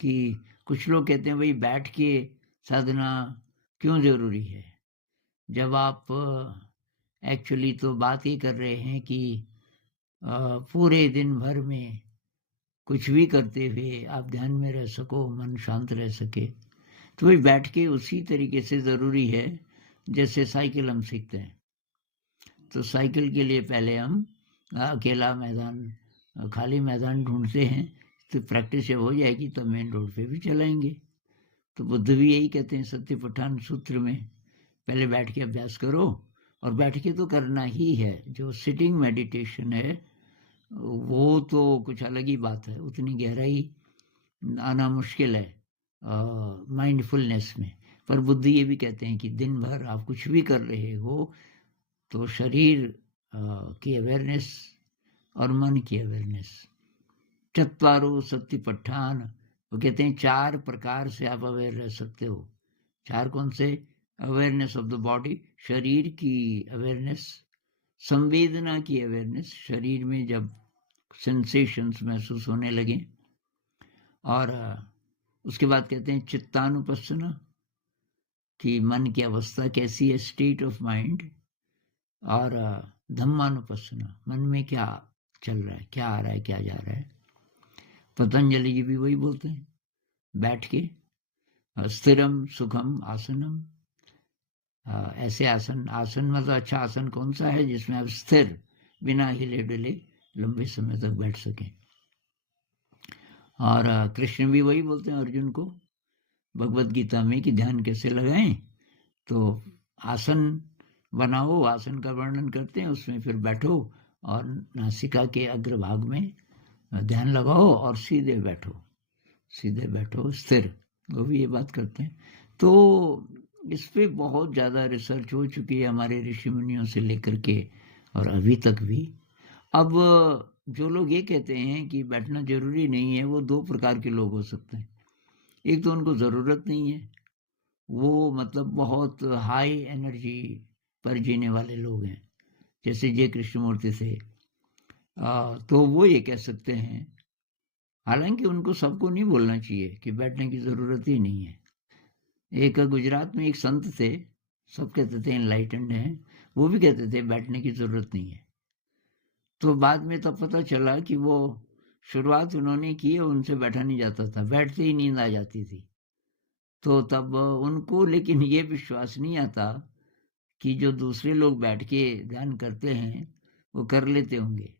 कि कुछ लोग कहते हैं भाई बैठ के साधना क्यों ज़रूरी है? जब आप एक्चुअली तो बात ये कर रहे हैं कि पूरे दिन भर में कुछ भी करते हुए आप ध्यान में रह सको, मन शांत रह सके। तो वही बैठ के उसी तरीके से ज़रूरी है, जैसे साइकिल हम सीखते हैं। तो साइकिल के लिए पहले हम अकेला मैदान खाली मैदान ढूँढते हैं, तो प्रैक्टिस जब हो जाएगी तब मेन रोड पे भी चलाएँगे। तो बुद्ध भी यही कहते हैं सत्तिपट्ठान सूत्र में, पहले बैठ के अभ्यास करो और बैठ के तो करना ही है। जो सिटिंग मेडिटेशन है, वो तो कुछ अलग ही बात है, उतनी गहराई आना मुश्किल है माइंडफुलनेस में। पर बुद्ध ये भी कहते हैं कि दिन भर आप कुछ भी कर रहे हो, तो शरीर की अवेयरनेस और मन की अवेयरनेस, चत्वारो सत्तिपट्ठान, वो कहते हैं 4 प्रकार से आप अवेयर रह सकते हो। 4 कौन से? अवेयरनेस ऑफ द बॉडी, शरीर की अवेयरनेस, संवेदना की अवेयरनेस, शरीर में जब सेंसेशंस महसूस होने लगे, और उसके बाद कहते हैं चित्तानुपස්සना, कि मन की अवस्था कैसी है, स्टेट ऑफ माइंड, और धम्मानुपස්සना, मन में क्या चल रहा है, क्या आ रहा है, क्या जा रहा है। पतंजलि जी भी वही बोलते हैं, बैठ के स्थिरम सुखम आसनम, ऐसे आसन मतलब अच्छा आसन कौन सा है जिसमें आप स्थिर बिना हिले डुले लंबे समय तक बैठ सकें। और कृष्ण भी वही बोलते हैं अर्जुन को भगवत गीता में कि ध्यान कैसे लगाएं। तो आसन बनाओ, आसन का वर्णन करते हैं, उसमें फिर बैठो और नासिका के अग्रभाग में ध्यान लगाओ और सीधे बैठो स्थिर, वो भी ये बात करते हैं। तो इस पे बहुत ज़्यादा रिसर्च हो चुकी है हमारे ऋषि मुनियों से लेकर के और अभी तक भी। अब जो लोग ये कहते हैं कि बैठना जरूरी नहीं है, वो 2 प्रकार के लोग हो सकते हैं। एक तो उनको ज़रूरत नहीं है, वो मतलब बहुत हाई एनर्जी पर जीने वाले लोग हैं, जैसे जे कृष्णमूर्ति थे। तो वो ये कह सकते हैं, हालांकि उनको सबको नहीं बोलना चाहिए कि बैठने की ज़रूरत ही नहीं है। एक गुजरात में एक संत थे, सब कहते थे एनलाइटेंड हैं, वो भी कहते थे बैठने की ज़रूरत नहीं है। तो बाद में तब पता चला कि वो शुरुआत उन्होंने की है, उनसे बैठा नहीं जाता था, बैठते ही नींद आ जाती थी। तो तब उनको लेकिन ये विश्वास नहीं आता कि जो दूसरे लोग बैठ के ध्यान करते हैं वो कर लेते होंगे।